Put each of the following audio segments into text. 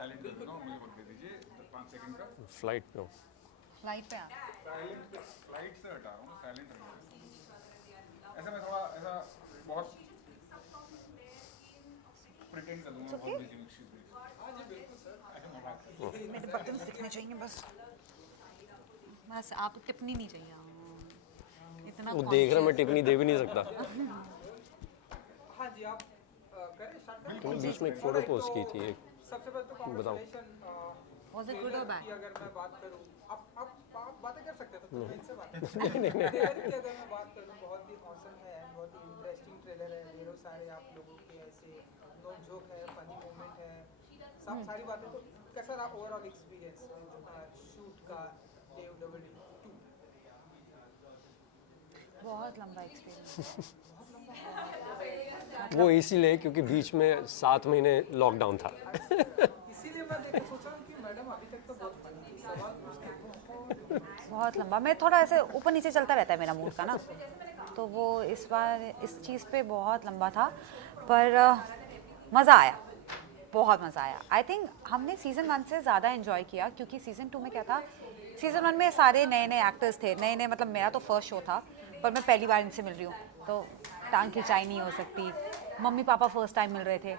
Silent कर देता हूँ, मुझे वक्त दे दीजिए 5 सेकंड का। फ्लाइट पे हो। फ्लाइट पे आ साइलेंट फ्लाइट से हटा रहा हूँ, साइलेंट रखना। ऐसा मैं थोड़ा ऐसा बहुत प्रिटेंड कर दूंगा, बहुत बिजी हूँ इस चीज़ में। हाँ जी बिल्कुल सर, ऐसा मजाक कर। मेरे बटन दिखने चाहिए बस आपको टिप्पणी नहीं चाहिए इतना वो देख रहा, मैं conscious। टिप्पणी दे भी नहीं सकता। हाँ जी आप करें स्टार्ट करें। तुमने बीच में एक फोटो पोस्ट की थी एक, सबसे पहले तो बताओ। Was it good or bad? की अगर मैं बात करूँ, आप बातें कर सकते हैं तो मैं इनसे बात ट्रेलर की अगर मैं बात करूँ, बहुत ही ऑसम है, बहुत ही इंटरेस्टिंग ट्रेलर है। ढेरों सारे आप लोगों के ऐसे नो जोक है, फनी मोमेंट है, सब सारी बातें। तो कैसा रहा ओवरऑल एक्सपीरियंस शूट का DFWD 2? बहुत लंबा एक्सपीरियंस वो इसीलिए क्योंकि बीच में 7 महीने लॉकडाउन था। इसीलिए मैं देखकर सोचा कि मैडम अभी तक तो बहुत फनी थी, सवाल पूछते बहुत लंबा। मैं थोड़ा ऐसे ऊपर नीचे चलता रहता है मेरा मूड का ना, तो वो इस बार इस चीज़ पे बहुत लंबा था, पर मज़ा आया, बहुत मज़ा आया। आई थिंक हमने सीज़न 1 से ज़्यादा इन्जॉय किया, क्योंकि सीज़न 2 में क्या था, सीज़न 1 में सारे नए नए एक्टर्स थे, नए नए, मतलब मेरा तो फर्स्ट शो था, पर मैं पहली बार इनसे मिल रही हूँ, तो टांग खिंचाई नहीं हो सकती। मम्मी पापा फर्स्ट टाइम मिल रहे थे,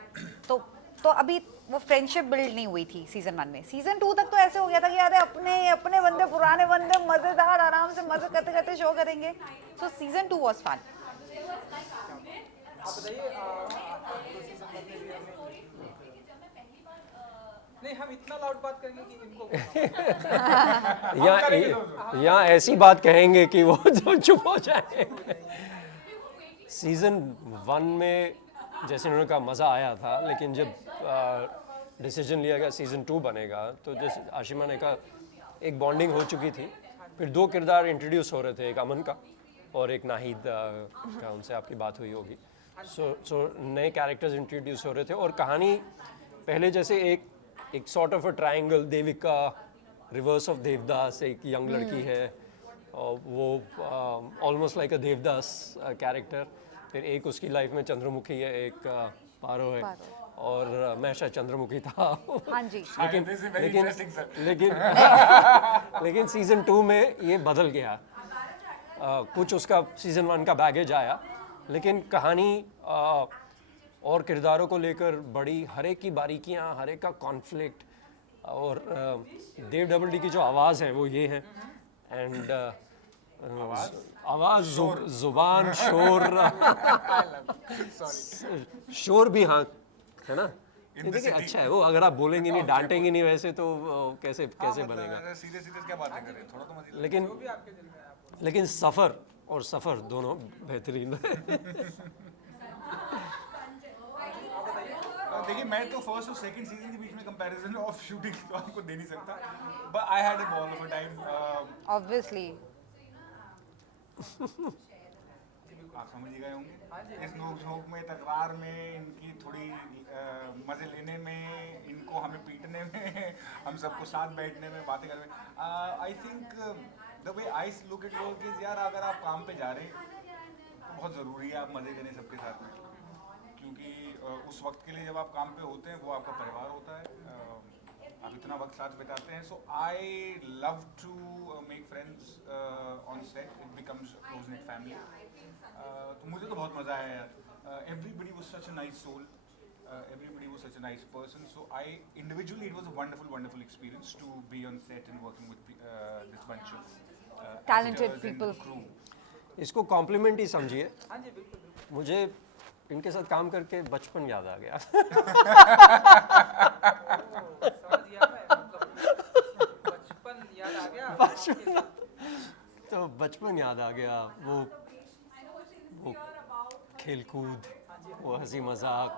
तो अभी वो फ्रेंडशिप बिल्ड नहीं हुई थी सीज़न 1 में। सीज़न 2 तक तो ऐसे हो गया था कि यार अपने अपने बंदे, पुराने बंदे, मज़ेदार, आराम से मज़े करते करते शो करेंगे। सो सीज़न 2 वॉज फन। आप बताइए नहीं, हम इतना लाउड बात करेंगे कि इनको या ऐसी बात कहेंगे कि वो जो चुप हो जाए। सीज़न 1 में जैसे उन्होंने कहा मज़ा आया था, लेकिन जब डिसीजन लिया गया सीज़न 2 बनेगा, तो जैसे आशिमा ने कहा एक बॉन्डिंग हो चुकी थी। फिर 2 किरदार इंट्रोड्यूस हो रहे थे, एक अमन का और एक नाहिद का, उनसे आपकी बात हुई होगी। सो नए कैरेक्टर्स इंट्रोड्यूस हो रहे थे, और कहानी पहले जैसे एक sort of a triangle, Devika reverse of Devdas, एक यंग लड़की है और वो ऑलमोस्ट लाइक अ देवदास कैरेक्टर। फिर एक उसकी लाइफ में चंद्रमुखी है, एक पारो है, और मैं शायद चंद्रमुखी था। हाँ जी। लेकिन सीज़न 2 में ये बदल गया। कुछ उसका सीज़न 1 का बैगेज आया, लेकिन कहानी और किरदारों को लेकर बड़ी, हर एक की बारीकियाँ, हर एक का कॉन्फ्लिक्ट, और देव डबल डी की जो आवाज़ है वो ये है। एंड आवाज़, जुबान, शोर शोर भी, हाँ, है ना। देखिए अच्छा है वो, अगर आप बोलेंगे नहीं, डांटेंगे नहीं वैसे, तो कैसे बनेगा। सीधे सीधे क्या बातें करें, थोड़ा तो मजे। लेकिन सफ़र और सफ़र दोनों बेहतरीन है। देखिए मैं तो फर्स्ट और सेकंड सीजन के बीच में कंपैरिजन ऑफ शूटिंग तो आपको दे नहीं सकता, but I had a ball of a time. Obviously आप समझ ही गए होंगे इस नोक झोंक में, तकरार में, इनकी थोड़ी मजे लेने में, इनको हमें पीटने में, हम सबको साथ बैठने में, बातें करने में। I think the way I look at work is, यार अगर आप काम पे जा रहे हैं तो बहुत ज़रूरी है आप मज़े करें सबके साथ में, क्योंकि उस वक्त के लिए जब आप काम पे होते हैं वो आपका परिवार होता है, आप इतना वक्त साथ बिताते हैं। So I love to make friends on set, it becomes close knit family. तो मुझे तो बहुत मज़ा आया यार। Everybody was such a nice soul, everybody was such a nice person, so individually it was a wonderful experience to be on set and working with this bunch of Talented actors people. and crew. इसको complement ही समझिए। हाँ जी बिल्कुल बिल्कुल। मुझे इनके साथ काम करके बचपन याद आ गया। समझ गया मैं, मतलब बचपन याद आ गया। तो बचपन याद आ गया, वो खेलकूद, वो हंसी मजाक,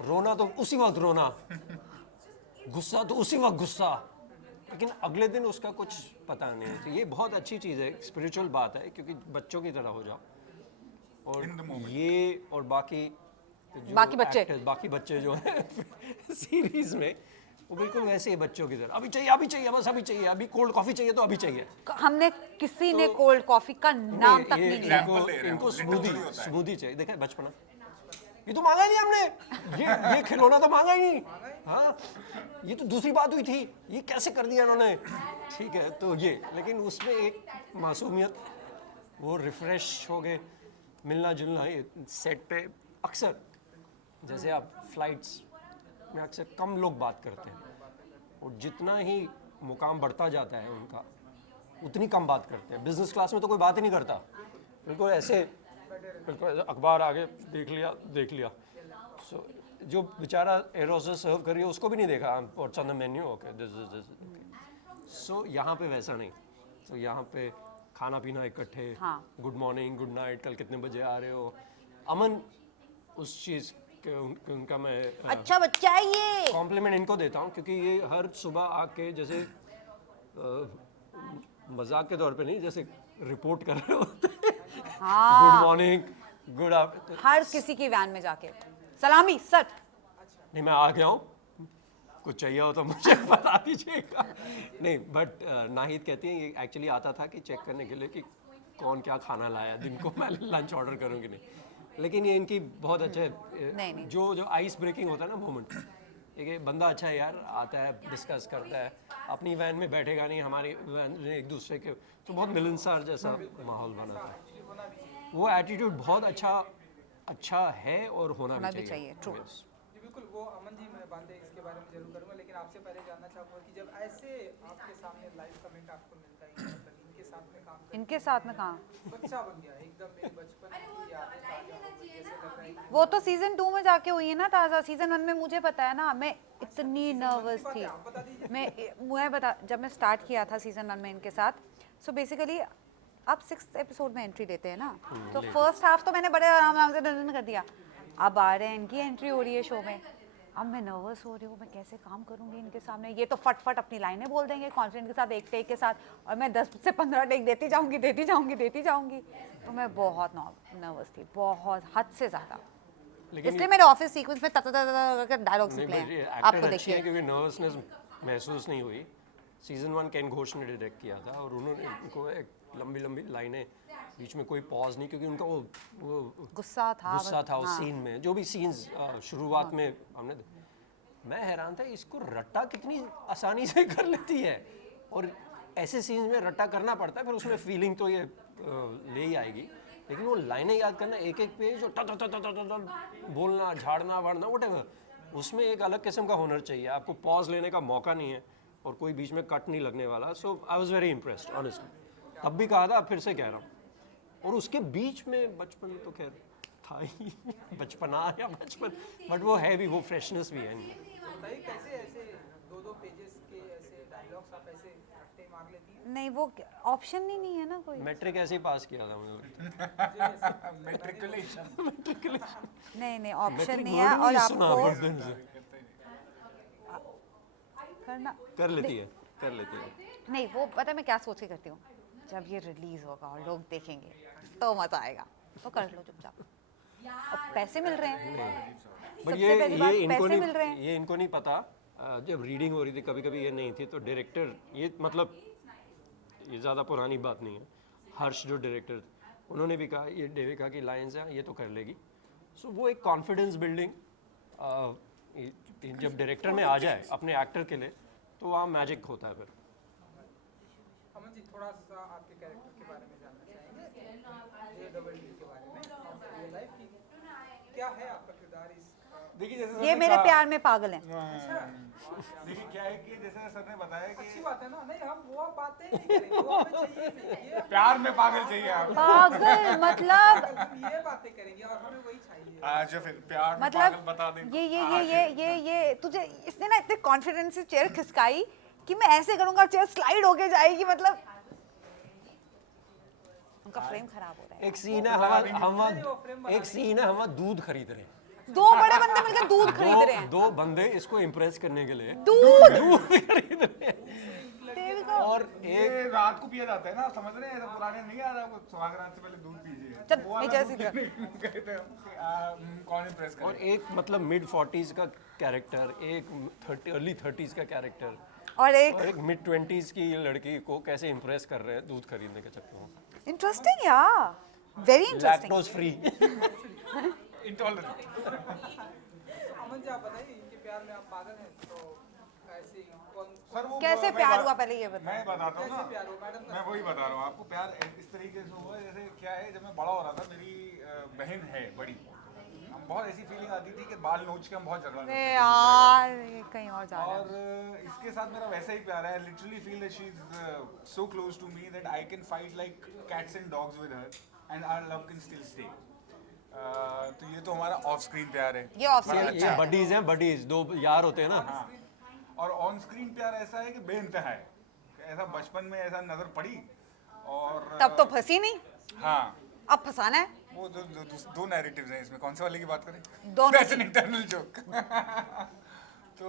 रोना तो उसी वक्त रोना, गुस्सा तो उसी वक्त गुस्सा, लेकिन अगले दिन उसका कुछ पता नहीं। तो ये बहुत अच्छी चीज़ है, स्पिरिचुअल बात है, क्योंकि बच्चों की तरह हो जाओ। और ये और बाकी बच्चे जो हैं सीरीज में, वो बिल्कुल वैसे ही बच्चों की तरह, अभी चाहिए, बस अभी चाहिए, अभी कोल्ड कॉफ़ी चाहिए तो अभी चाहिए। हमने किसी ने कोल्ड कॉफी का नाम तक नहीं लिया। इनको स्मूदी चाहिए। देखा बचपना, ये तो मांगा ही नहीं हमने, ये खिलौना तो मांगा ही नहीं। हाँ ये तो दूसरी बात हुई थी, ये कैसे कर दिया इन्होंने। ठीक है तो ये, लेकिन उसमें एक मासूमियत, वो रिफ्रेश हो गए, मिलना जुलना। ये सेट पे अक्सर जैसे आप फ्लाइट्स में अक्सर कम लोग बात करते हैं, और जितना ही मुकाम बढ़ता जाता है उनका उतनी कम बात करते हैं। बिजनेस क्लास में तो कोई बात ही नहीं करता, बिल्कुल ऐसे, बिल्कुल ऐसे अखबार आगे देख लिया। सो जो बेचारा एरोसे सर्व कर रही है उसको भी नहीं देखा, और चंद menu okay this is okay. So यहाँ पे वैसा नहीं, तो यहाँ पे खाना पीना इकट्ठे, हाँ। गुड मॉर्निंग गुड नाइट, कल कितने बजे आ रहे हो। अमन उस चीज़ के उनका मैं अच्छा बच्चा है ये। कॉम्प्लीमेंट इनको देता हूँ, क्योंकि ये हर सुबह आके जैसे मजाक के तौर पे नहीं, जैसे रिपोर्ट कर रहे होते हैं, गुड मॉर्निंग गुड आफ्टर। हर किसी की वैन में जाके सलामी सर। नहीं मैं आ गया हूँ, कुछ चाहिए हो तो मुझे बता दीजिएगा। नहीं बट नाहिद कहती है ये एक्चुअली आता था कि चेक करने के लिए कि कौन क्या खाना लाया दिन को, मैं लंच ऑर्डर करूँगी नहीं। लेकिन ये इनकी बहुत अच्छा है, नहीं। जो आइस ब्रेकिंग होता है ना मोमेंट, एक बंदा अच्छा है यार, आता है डिस्कस करता है, अपनी वैन में बैठेगा नहीं, हमारी वैन में एक दूसरे के, तो बहुत मिलनसार जैसा माहौल बना था। वो एटीट्यूड बहुत अच्छा है और होना भी चाहिए। ट्रू। जी बिल्कुल, वो अमन जी मैं बातें इसके बारे में जरूर करूंगा, लेकिन आपसे पहले जानना चाहूँगा कि जब ऐसे आपके सामने लाइव कमेंट आपको मिलता है, मतलब इनके साथ में काम करके इनके साथ में कहाँ, बच्चा बन गया एकदम, मेरे बचपन की यादें ताज़ा हो गई, जैसे लग रहा है कि वो तो सीजन 2 में जाके हुई है ना ताज़ा। सीजन 1 में मुझे पता है ना, मैं इतनी नर्वस थी। आप बता दीजिए। मैं बता, जब मैं स्टार्ट किया था सीजन 1 में इनके साथ, सो बेसिकली आप 6th एपिसोड में एंट्री लेते हैं ना, तो फर्स्ट हाफ तो मैंने बड़े आराम से डन कर दिया। अब आ रहे हैं, इनकी एंट्री हो रही है शो में, अब मैं नर्वस हो रही हूँ, मैं कैसे काम करूँगी इनके सामने। ये तो फट अपनी लाइनें बोल देंगे कॉन्फिडेंस के साथ, एक टेक के साथ, और मैं 10 से 15 टेक देती जाऊँगी। तो मैं बहुत नर्वस थी, बहुत हद से ज़्यादा। इसलिए मेरे ऑफिस सीक्वेंस में करके डायलॉग्स निकले हैं, आपको देखिए। क्योंकि नर्वसनेस महसूस नहीं हुई। सीजन 1 केन घोष ने डायरेक्ट किया था, और उन्होंने उनको एक लंबी लाइनें, बीच में कोई पॉज नहीं, क्योंकि उनका वो गुस्सा था उस हाँ। सीन में, जो भी सीन्स शुरुआत में हमने, मैं हैरान था इसको रट्टा कितनी आसानी से कर लेती है। और ऐसे सीन्स में रट्टा करना पड़ता है, फिर उसमें फीलिंग तो ये ले ही आएगी, लेकिन वो लाइनें याद करना, एक पेज बोलना, झाड़ना वाड़ना व्हाटएवर, उसमें एक अलग किस्म का हुनर चाहिए। आपको पॉज लेने का मौका नहीं है, और कोई बीच में कट नहीं लगने वाला। So I was very impressed honestly, तब भी कहा था, फिर से कह रहा हूँ। और उसके बीच में बचपन तो खैर था ही, बचपना या बचपन, बट वो है भी, वो फ्रेशनेस भी है इनमें। बताइए कैसे ऐसे 2 पेजेस के ऐसे डायलॉग्स आप ऐसे रट्टे मार लेती हैं? नहीं, वो ऑप्शन ही नहीं है ना कोई। मैट्रिक ऐसे ही पास किया था मैंने। मेट्रिकुलेशन नहीं ऑप्शन मैट्रिक नहीं है, और सुना आपको बहुत दिन से। करना कर लेती है। नहीं। वो पता है मैं क्या सोच के करती हूँ, जब ये रिलीज होगा और लोग देखेंगे तो मजा आएगा, तो कर लो चुपचाप। और पैसे मिल रहे हैं, बट सबसे पहली बात, इनको पैसे मिल रहे हैं। ये इनको नहीं पता। जब रीडिंग हो रही थी कभी ये नहीं थी, तो डायरेक्टर, ये मतलब ये ज़्यादा पुरानी बात नहीं है, हर्ष जो डायरेक्टर, उन्होंने भी कहा, ये देविका की लाइन्स हैं, ये तो कर लेगी। सो वो एक कॉन्फिडेंस बिल्डिंग जब डायरेक्टर में आ जाए अपने एक्टर के लिए, तो वहाँ मैजिक होता है फिर। अमन जी थोड़ा सा आपके कैरेक्टर के बारे में जानना चाहेंगे, JEE के बारे में, रियल लाइफ की क्या है आपका किरदार इस देखिए जैसे ये मेरे प्यार में पागल हैं। देखिए क्या है कि जैसे सर ने बताया कि अच्छी बात है ना, नहीं हम वो बातें नहीं करेंगे, वो हमें चाहिए नहीं, ये प्यार में पागल चाहिए आप। पागल मतलब हम ये बातें करेंगे और हमें वही चाहिए। आज फिर प्यार में मतलब पागल बता दें। ये तुझे इसने ना इतने कॉन्फिडेंस से चेयर खिसकाई कि मैं ऐसे करूंगा, चेयर स्लाइड होके जाएगी। मतलब उनका फ्रेम खराब हो रहा है। एक सीन है हम दूध खरीद रहे हैं, 2 बड़े बंदे मिलकर दूध खरीद रहे हैं। 2 बंदे इसको इम्प्रेस करने के लिए दूध खरीद रहे हैं। और ये रात को पिया जाता है ना, समझ रहे हैं? ऐसा पुराने नहीं आ रहा, वो सुहागरात से पहले दूध पीजिए। चल, वो वाला नीचे से दूध कहते हैं कि, कौन इम्प्रेस और करे। एक मतलब मिड 40s का कैरेक्टर, एक अर्ली 30s का कैरेक्टर, और एक और एक मिड 20s की लड़की को कैसे इम्प्रेस कर रहे हैं दूध खरीदने के चक्कर में। इंटरेस्टिंग यार, very interesting. Lactose free. Intolerant. Aman ji आप बताइए इनके प्यार में आप पागल हैं तो ऐसे कौन सर वो कैसे मैं प्यार बात- हुआ पहले ये बताओ। मैं बताता हूँ कैसे ना, प्यार हो मैडम? मैं वही बता रहा हूँ आपको। प्यार इस तरीके से हुआ जैसे क्या है, जब मैं बड़ा हो रहा था, मेरी बहन है बड़ी, हम बहुत ऐसी फीलिंग आती थी कि बाल नोच के हम बहुत झगड़ा करते अरे थे यार ये कहीं और जा रहा और इसके साथ मेरा वैसा ही प्यार है। Literally feel that she is so close to me that I can fight like cats and dogs with her and our love can still stay. तो ये तो हमारा ऑफ स्क्रीन प्यार है। ये off बड़ा screen अच्छा ये बडीज हैं, बडीज दो यार होते हैं ना। हाँ, और ऑन स्क्रीन प्यार ऐसा है कि बेइंतहा है, ऐसा बचपन में ऐसा नजर पड़ी और तब तो फंसी नहीं, हाँ, अब फंसाना है। वो दो नैरेटिव्स हैं इसमें, कौन से वाले की बात करें? दोनों दैट्स एन इंटरनल जोक। तो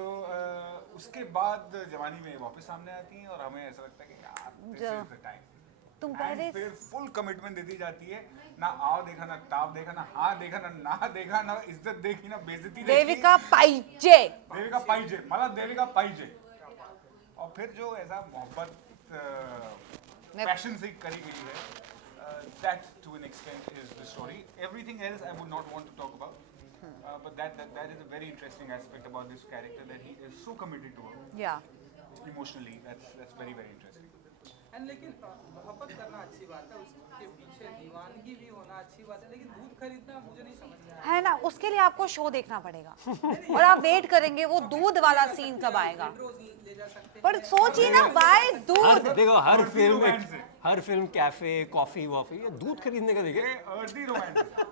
उसके बाद जवानी में वापस सामने आती हैं और हमें ऐसा लगता है कि यार दिस इज द टाइम। तुम पहले फिर फुल कमिटमेंट देती जाती है, ना आओ देखा, ना ताव देखा, ना हाँ देखा, ना देखा, ना इज्जत देखी, ना बेइज्जती देखी। देविका पाहिजे। देविका पाहिजे, मला देविका पाहिजे। और फिर जो ऐसा मोहब्बत मैं- पैशन से करी गई है, that to an extent is the story. Everything else I would not want to talk about, but that is a very interesting aspect about this character, that he is so committed to her या emotionally. That's very very interesting. And लेकिन मोहब्बत करना अच्छी बात है, उसके पीछे दीवानगी भी होना अच्छी बात है, लेकिन दूध खरीदना मुझे नहीं समझ में आया। है ना, उसके लिए आपको शो देखना पड़ेगा और आप वेट करेंगे वो दूध वाला सीन कब आएगा। रोज ले जा सकते हैं। पर सोचिए ना, वाई दूध। देखो हर Earthy फिल्म romance है। हर फिल्म कैफे कॉफी वॉफी ये दूध खरीदने का देखिए। ये earthy romance है,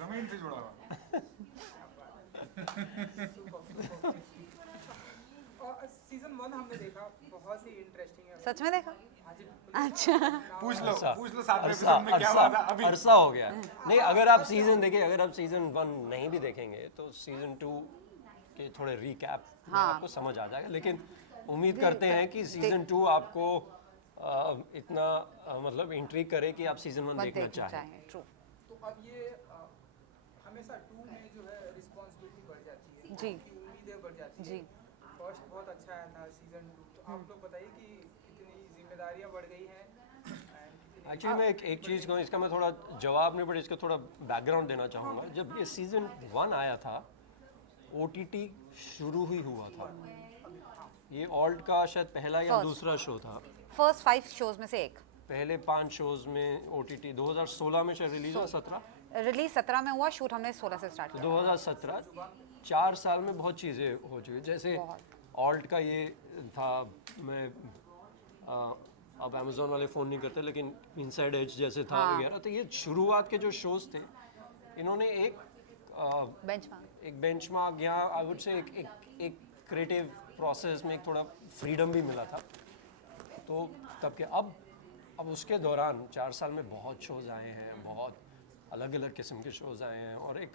जमीन से जुड़ा हुआ। और सीजन 1 हमने देखा, बहुत ही इंटरेस्टिंग है। सच में देखा? हाँ जी, अच्छा पूछ लो अरसा सातवें अरसा एपिसोड में क्या हुआ था अभी। अरसा हो गया। नहीं, अगर आप सीजन देखें, अगर आप सीजन 1 नहीं भी देखेंगे तो सीजन 2 के थोड़े रिकैप हाँ। आपको समझ आ जाएगा। लेकिन उम्मीद करते हैं कि सीजन 2 आपको इतना मतलब इंट्रीग करे कि आप सीजन 1 मत देखना देखना चाहें। चाहिए, ट्रू। तो अब ये हमेशा 2 में जो है रिस्पॉन्सिबिलिटी बढ़ जाती है, जी। उनकी उम्मीदें बढ़ जाती जी। है। फर्स्ट बहुत अच्छा आया था सीजन 2, तो आप लोग बताइए कि कितनी जिम्मेदारियां बढ़ गई हैं and कितनी एक्चुअली मैं एक चीज़ कहूँ, इसका मैं थोड़ा जवाब नहीं, बट इसका थोड़ा बैकग्राउंड देना चाहूँगा। जब ये सीजन 1 आया था, OTT शुरू ही हुआ था। ये ऑल्ट का शायद पहला या First. दूसरा शो था। फर्स्ट 5 शोज में से एक। पहले 5 शोज में OTT 2016 में शायद रिलीज हुआ, 17 रिलीज 17 में हुआ, शूट हमने 16 से स्टार्ट तो किया। 2017 4 साल में बहुत चीज़ें हो चुकी। जैसे बहुत। ऑल्ट का ये था, मैं अब अमेजोन वाले फ़ोन नहीं करते, लेकिन इनसाइड एज जैसे था हाँ। वगैरह। तो ये शुरुआत के जो शोज थे, इन्होंने एक बेंचमार्क या आई वुड से एक क्रिएटिव प्रोसेस में एक थोड़ा फ्रीडम भी मिला था। तो तब के अब उसके दौरान 4 साल में बहुत शोज़ आए हैं, बहुत अलग अलग किस्म के शोज़ आए हैं और एक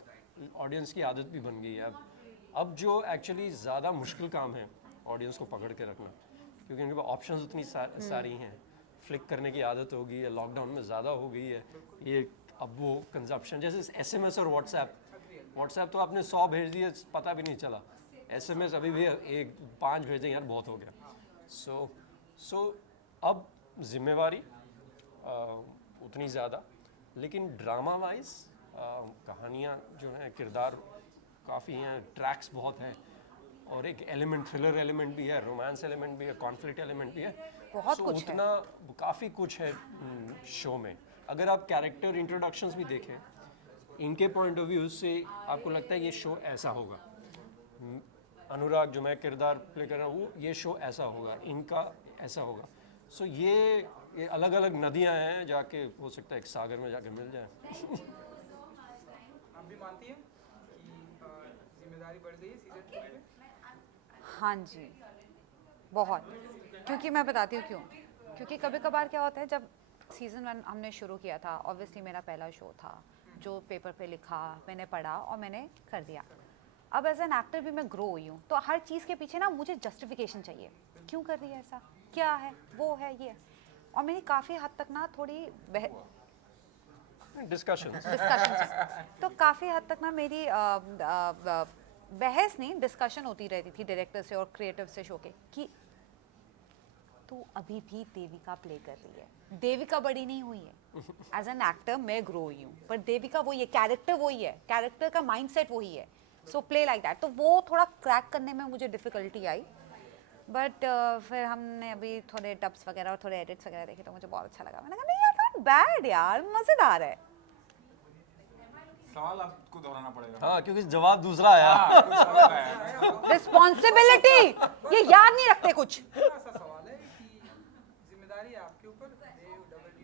ऑडियंस की आदत भी बन गई है। अब जो एक्चुअली ज़्यादा मुश्किल काम है ऑडियंस को पकड़ के रखना, क्योंकि उनके पास ऑप्शंस उतनी सारी हैं। फ्लिक करने की आदत हो गई है, लॉकडाउन में ज़्यादा हो गई है ये। अब वो कंजप्शन, जैसे SMS और व्हाट्सएप तो आपने 100 भेज दिए, पता भी नहीं चला। SMS अभी भी 5 भेजे यार, बहुत हो गया। सो अब जिम्मेवारी उतनी ज़्यादा, लेकिन ड्रामा वाइज कहानियाँ जो हैं, किरदार काफ़ी हैं, ट्रैक्स बहुत हैं और एक एलिमेंट, थ्रिलर एलिमेंट भी है, रोमांस एलिमेंट भी है, कॉन्फ्लिक्ट एलिमेंट भी है। बहुत So, कुछ है। उतना काफ़ी कुछ है शो में। अगर आप कैरेक्टर इंट्रोडक्शंस भी देखें, इनके पॉइंट ऑफ व्यू से आपको लगता है ये शो ऐसा होगा। अनुराग जो मैं किरदार प्ले कर रहा हूँ, वो ये शो ऐसा होगा, इनका ऐसा होगा। सो ये अलग अलग नदियाँ हैं, जाके हो सकता है एक सागर में जाके मिल जाए। आप भी मानती हैं कि जिम्मेदारी बढ़ गई है सीजन 2 में? हाँ जी, बहुत। क्योंकि मैं बताती हूँ क्यों। क्योंकि कभी कभार क्या होता है, जब सीज़न 1 हमने शुरू किया था, ऑब्वियसली मेरा पहला शो था, जो पेपर पे लिखा, मैंने पढ़ा और मैंने कर दिया। अब एज एन एक्टर भी मैं ग्रो हुई हूँ, तो हर चीज़ के पीछे ना मुझे जस्टिफिकेशन चाहिए, क्यों कर रही है ऐसा, क्या है, वो है, ये है। और मेरी काफ़ी हद तक ना थोड़ी डिस्कशन डिस्कशन, तो काफ़ी हद तक ना मेरी बहस नहीं, डिस्कशन होती रहती थी डायरेक्टर से और क्रिएटिव से शो के, कि तू अभी भी देविका प्ले कर रही है, देविका बड़ी नहीं हुई है। एज एन एक्टर मैं ग्रो हुई हूँ, पर देविका वही है, कैरेक्टर वही है, कैरेक्टर का माइंडसेट वही है। So play like that. तो वो थोड़ा क्रैक करने में मुझे डिफिकल्टी आई, बट फिर हमने अभी थोड़े डब्स वगैरह और थोड़े एडिट्स वगैरह देखे तो मुझे बहुत अच्छा लगा। मैंने कहा नहीं यार, नॉट बैड यार, मज़ेदार है। सवाल आपको दोहराना पड़ेगा। हाँ, क्योंकि जवाब दूसरा आया। हाँ, कुछ अलग आया। रिस्पॉन्सिबिलिटी, ये याद नहीं रखते कुछ। छोटा सा सवाल है कि जिम्मेदारी है आपके ऊपर, देव डबल डी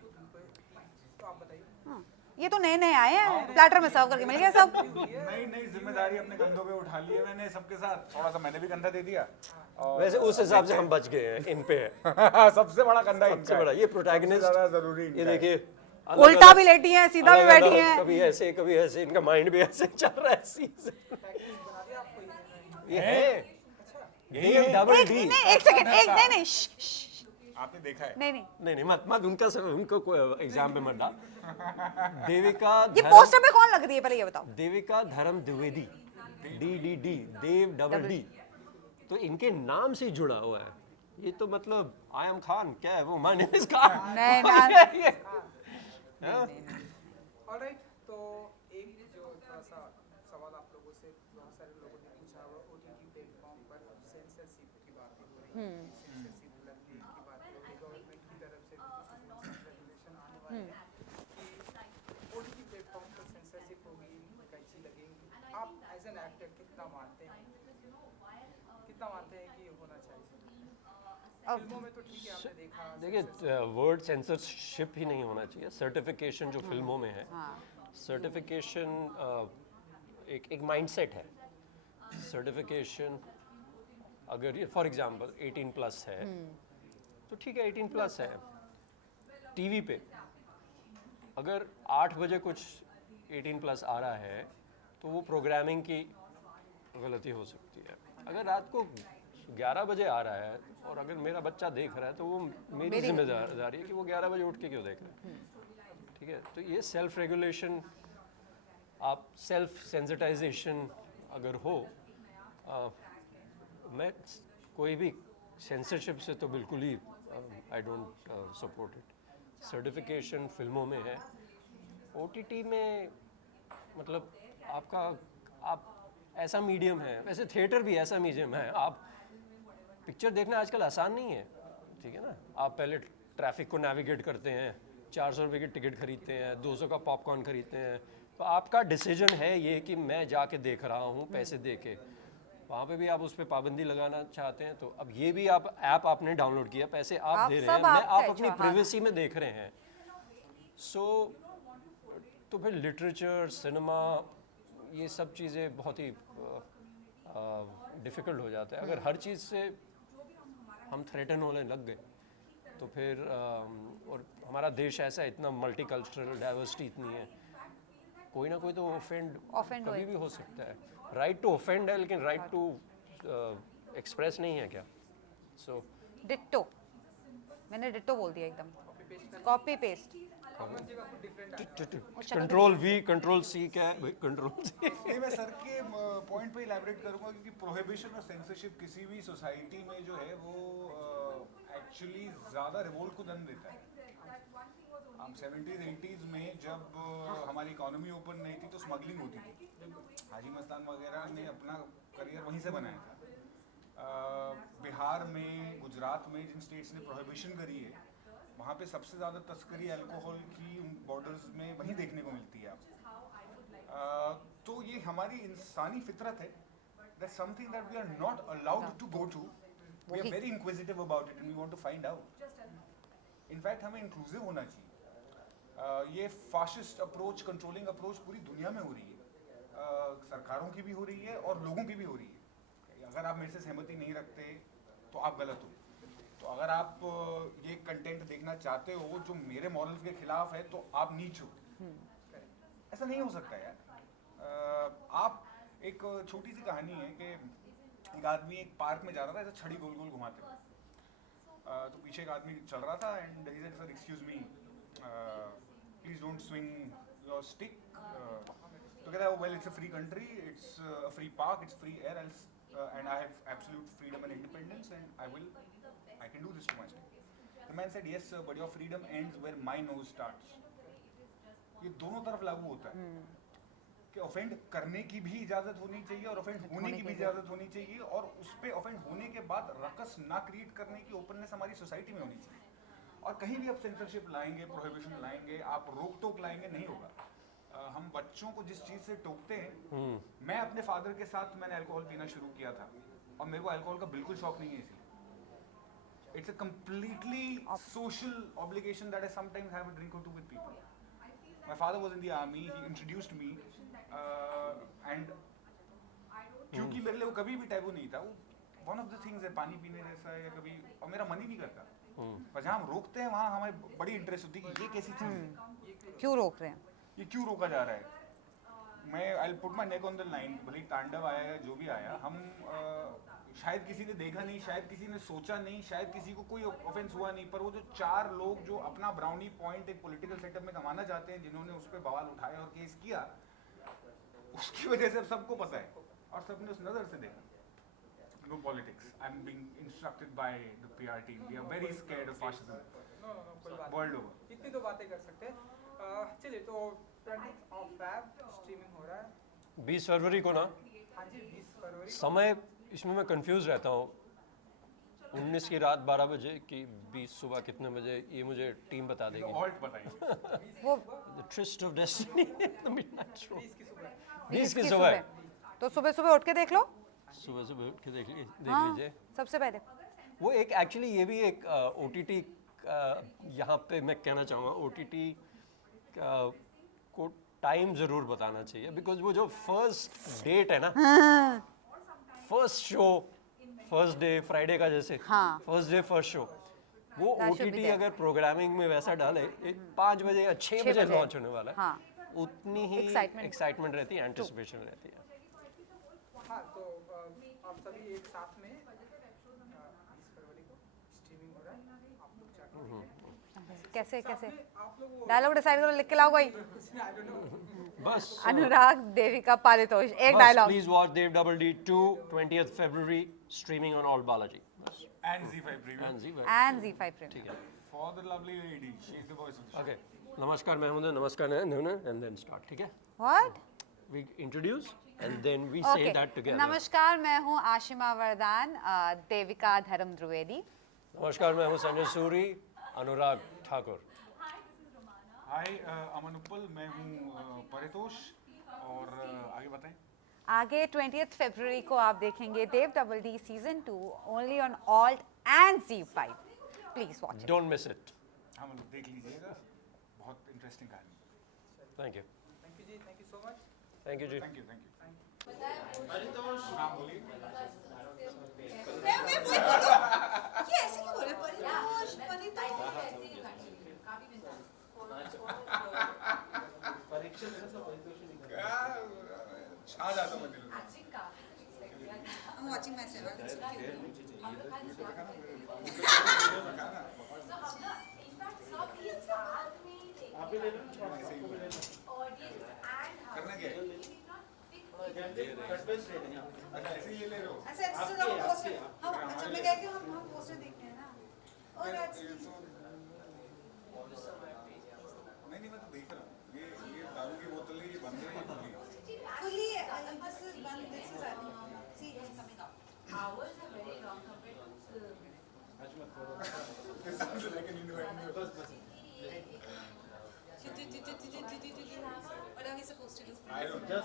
तो आप बताइए। हाँ, ये तो नए नए आए हैं, प्लेटर में सर्व करके मिल गया सब। नई नई जिम्मेदारी अपने कंधों पे उठा ली है मैंने सबके साथ। थोड़ा सा मैंने भी कंधा दे दिया और वैसे उस हिसाब से हम बच गए हैं, इन पे है सबसे बड़ा कंधा सबसे इनका बड़ा है। ये प्रोटैगनिस्ट। सबसे ज्यादा जरूरी ये इनका है। देखिए, उल्टा भी लेटी हैं, सीधा भी बैठी हैं। कभी ऐसे, इनका माइंड भी ऐसे चल रहा है सीधे। बना दिया आपको ये है यही है। डबल एक डी। नहीं, एक सेकंड, एक नहीं नहीं, आपने देखा है? नहीं नहीं, नहीं मत उनको कोई एग्जाम पे मत डाल। देविका ये धर्म- पोस्टर पे कौन लग रही है पहले ये बताओ। देविका धर्म द्विवेदी, डी देव डबल डी, तो इनके नाम से ही जुड़ा हुआ है। ये तो मतलब आई एम खान, क्या है वो, माय नेम इज खान। नहीं ना, ऑलराइट, तो एक जो थोड़ा सा सवाल आप लोगों से बहुत सारे लोगों ने पूछा, वो ओटीटी प्लेटफॉर्म पर सेंसरशिप की बातें हो रही है, सेंसरशिप लगी की बातें हो रही है, गवर्नमेंट की तरफ से कुछ रेगुलेशन आने वाले हैं कि ओटीटी प्लेटफॉर्म पर सेंसरशिप होगी, कैसी लगेगी। आप एज एन एक्टर कितना मानते हैं कि ये होना चाहिए? फिल्मों में तो ठीक है, आपने देखा। देखिए, वर्ड सेंसरशिप ही नहीं होना चाहिए। सर्टिफिकेशन जो फिल्मों में है, सर्टिफिकेशन एक माइंडसेट है। सर्टिफिकेशन अगर ये फॉर एग्जांपल 18 प्लस है तो ठीक है, 18 प्लस है। टीवी पे अगर 8 बजे कुछ 18 प्लस आ रहा है तो वो प्रोग्रामिंग की गलती हो सकती है। अगर रात को 11 बजे आ रहा है और अगर मेरा बच्चा देख रहा है तो वो मेरी जिम्मेदारी है कि वो 11 बजे उठ के क्यों देख रहा है। ठीक है, तो ये सेल्फ रेगुलेशन, आप सेल्फ सेंसिटाइजेशन अगर हो, मैं कोई भी सेंसरशिप से तो बिल्कुल ही I don't support it. Certification फिल्मों में है, ओटीटी में मतलब आप ऐसा मीडियम है, वैसे थिएटर भी ऐसा मीडियम है। आप पिक्चर देखना आजकल आसान नहीं है, ठीक है ना। आप पहले ट्रैफिक को नेविगेट करते हैं, 400 रुपये की टिकट खरीदते हैं, 200 का पॉपकॉर्न खरीदते हैं। तो आपका डिसीजन है ये कि मैं जाके देख रहा हूँ पैसे दे के। वहाँ पे भी आप उस पर पाबंदी लगाना चाहते हैं, तो अब ये भी आप ऐप आपने डाउनलोड किया, पैसे आप दे रहे हैं, मैं आप अपनी प्राइवेसी में देख रहे हैं। सो तो फिर लिटरेचर, सिनेमा, ये सब चीज़ें बहुत ही डिफ़िकल्ट हो जाता है। अगर हर चीज़ से हम थ्रेटन होने लग गए तो फिर और हमारा देश ऐसा है, इतना मल्टीकल्चरल डाइवर्सिटी इतनी है, कोई ना कोई तो ऑफेंड कभी भी हो सकता है। राइट टू ऑफेंड है, लेकिन राइट टू एक्सप्रेस नहीं है क्या? सो डिट्टो, मैंने डिट्टो बोल दिया एकदम, copy paste. Control V control C क्या है भाई? Control C। नहीं, मैं सर के पॉइंट पे इलैबोरेट करूंगा क्योंकि प्रोहिबिशन और सेंसरशिप किसी भी सोसाइटी में जो है वो एक्चुअली ज़्यादा रिवोल्ट को जन्म देता है। हम 70s 80s में जब हमारी इकोनॉमी ओपन नहीं थी तो स्मगलिंग होती थी। हाजी मस्तान वगैरह ने अपना करियर वहीं से बनाया था। बिहार में, गुजरात में जिन स्टेट्स ने प्रोहिबिशन करी है वहाँ पे सबसे ज़्यादा तस्करी अल्कोहल की बॉर्डर्स में वहीं देखने को मिलती है आप। तो ये हमारी इंसानी फितरत है। That's something that we are not allowed to go to. We are very inquisitive about it and we want to find out. In fact हमें इंक्लूसिव होना चाहिए। ये फाशिस्ट अप्रोच, कंट्रोलिंग अप्रोच पूरी दुनिया में हो रही है। सरकारों की भी हो रही है और लोगों की भी हो रही है। अगर आप मेरे से सहमति नहीं रखते तो आप गलत हो। तो अगर आप ये कंटेंट देखना चाहते हो जो मेरे मॉरल्स के खिलाफ है तो आप नीच हो। ऐसा नहीं हो सकता यार। आप एक छोटी सी कहानी है कि एक आदमी एक पार्क में जा रहा था, ऐसा छड़ी गोल गोल घुमाते हुए। तो पीछे एक आदमी चल रहा था and he said sir excuse me please don't swing your stick. तो कहता है well it's a free country, it's a free park, it's free air and I have absolute freedom and independence and I can do this to myself. The man said, yes sir, but your freedom ends where my nose starts. ये दोनों तरफ लागू होता है। कि offend करने की भी इजाज़त होनी चाहिए और ऑफेंड होने की भी इजाज़त होनी चाहिए, और उस पर ऑफेंड होने के बाद रकस ना क्रिएट करने की ओपननेस हमारी सोसाइटी में होनी चाहिए। और कहीं भी आप सेंसरशिप लाएंगे, प्रोहिबिशन लाएंगे, आप रोक टोक लाएंगे, नहीं होगा। हम बच्चों को जिस चीज़ से टोकते हैं, मैं अपने फादर के साथ मैंने अल्कोहल पीना शुरू किया था और मेरे को अल्कोहल का बिल्कुल शौक नहीं है, इसलिए it's a completely social obligation that I sometimes have a drink or two with people. My father was in the army, he introduced me, and क्योंकि मेरे लिए वो कभी भी टैबू नहीं था, वो one of the things है पानी पीने जैसा, या कभी, और मेरा मन ही नहीं करता, पर जहाँ हम रोकते हैं वहाँ हमें बड़ी इंटरेस्ट होती है कि ये कैसी चीज़ है, क्यों रोक रहे हैं? ये क्यों रोका जा रहा है। मैं I put my neck on the line, भले तांडव आया या जो भी आया, हम शायद किसी ने देखा नहीं, शायद किसी ने सोचा नहीं, शायद किसी को कोई ऑफेंस हुआ नहीं, पर वो जो 4 लोग जो अपना ब्राउनी पॉइंट एक पॉलिटिकल सेटअप में कमाना चाहते हैं, जिन्होंने उस पर बवाल उठाया और केस किया, उसकी वजह से सबको पता है और सबने उस नज़र से देखा। No politics. I'm being instructed by the PR team. We are very scared of fascism. No कोई बात World over. नहीं। इतनी तो बातें कर सकते हैं। चलिए, तो 20th of Feb स्ट्रीमिंग हो रहा है। 20 फरवरी को ना, हाँ जी, 20 फरवरी को। समय इसमें मैं कंफ्यूज रहता हूँ, 19 की रात 12 बजे कि 20 सुबह कितने बजे, ये मुझे टीम बता देगी। Alt बताइए। वो The Tryst of Destiny, the Midnight Show। 20 की सुबह। 20 की सुबह, तो सुबह सुबह उठ के देख लो। सुबह सुबह उठ के देख हाँ, लीजिए। सबसे पहले वो एक एक्चुअली ये भी एक OTT यहाँ पे मैं कहना चाहूँगा, OTT को टाइम ज़रूर बताना चाहिए, बिकॉज वो जो फर्स्ट डेट है ना, first show, first day, Friday का जैसे, हाँ। फर्स्ट डे फर्स्ट शो, वो That should be OTT there. अगर प्रोग्रामिंग में वैसा डाले, 5 बजे या 6 बजे बजे। लॉन्च होने वाला है, हाँ। उतनी ही Excitement. एक्साइटमेंट रहती है, एंटिसिपेशन रहती है। हाँ, तो आप सभी एक साथ में 20 फरवरी को स्ट्रीमिंग हो रहा है। आप लोग जाकर कैसे कैसे आप लोग वो डायलॉग डिसाइड करो, लिख के लाओ कोई। I don't know. बस अनुराग देविका पारितोष, एक dialogue. Please watch Dev double D 2 20th February streaming on all Balaji. बस And Z5 preview. And Zee and Z5 premium. ठीक है। For the lovely lady, she is the voice of the show. Okay, नमस्कार मैं हूं, नमस्कार and then start, ठीक है? What? We introduce and then we say okay, that together. नमस्कार, मैं हूँ आशिमा वरदान, देविका धर्म द्विवेदी। नमस्कार मैं हूं संजय सूरी, अनुराग ठाकुर। Hi, अमन उपल, मैं हूँ परितोष, और आगे बताएं। आगे 20th February को आप देखेंगे Dev double D season 2 only on ALT and Z5। Please watch it. Don't miss it. हम लोग देख लीजिएगा, बहुत इंटरेस्टिंग कहानी। Thank you. थैंक यू जी, thank you so much. Thank you जी। Thank you, thank you. नाम बोलिए। ये ऐसे क्यों बोले? परितोष, परितोष। छा जाता मैं दिल में। I'm watching myself. It's cute. करना क्या है? अच्छा, ऐसे ये ले लो। ऐसे ऐसे लोग पोस्टर, हम अच्छा मैं कह के हम पोस्टर देखते हैं ना। और that's नहीं नहीं, मैं तो देख रहा हूँ, ये दारू की बोतल है, ये बंद है, ये खुली है। fully this is one. This is see it's coming up. This sounds like an innuendo. What are we supposed to do? I don't know.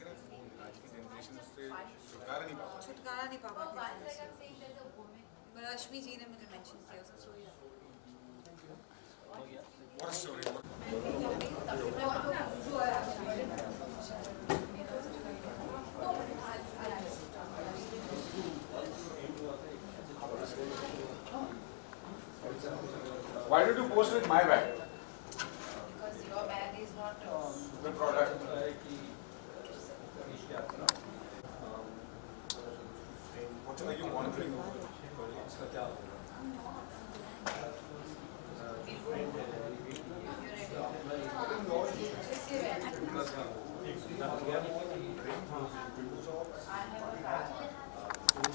लेकिन आज की जनरेशन से छुटकारा नहीं पा पाती। छुटकारा नहीं पा पाते। पर रश्मि जी ने मुझे मेंशन किया उसका story. What a story. Why did you post with my bag? Because your bag is not The product. What are you wondering over?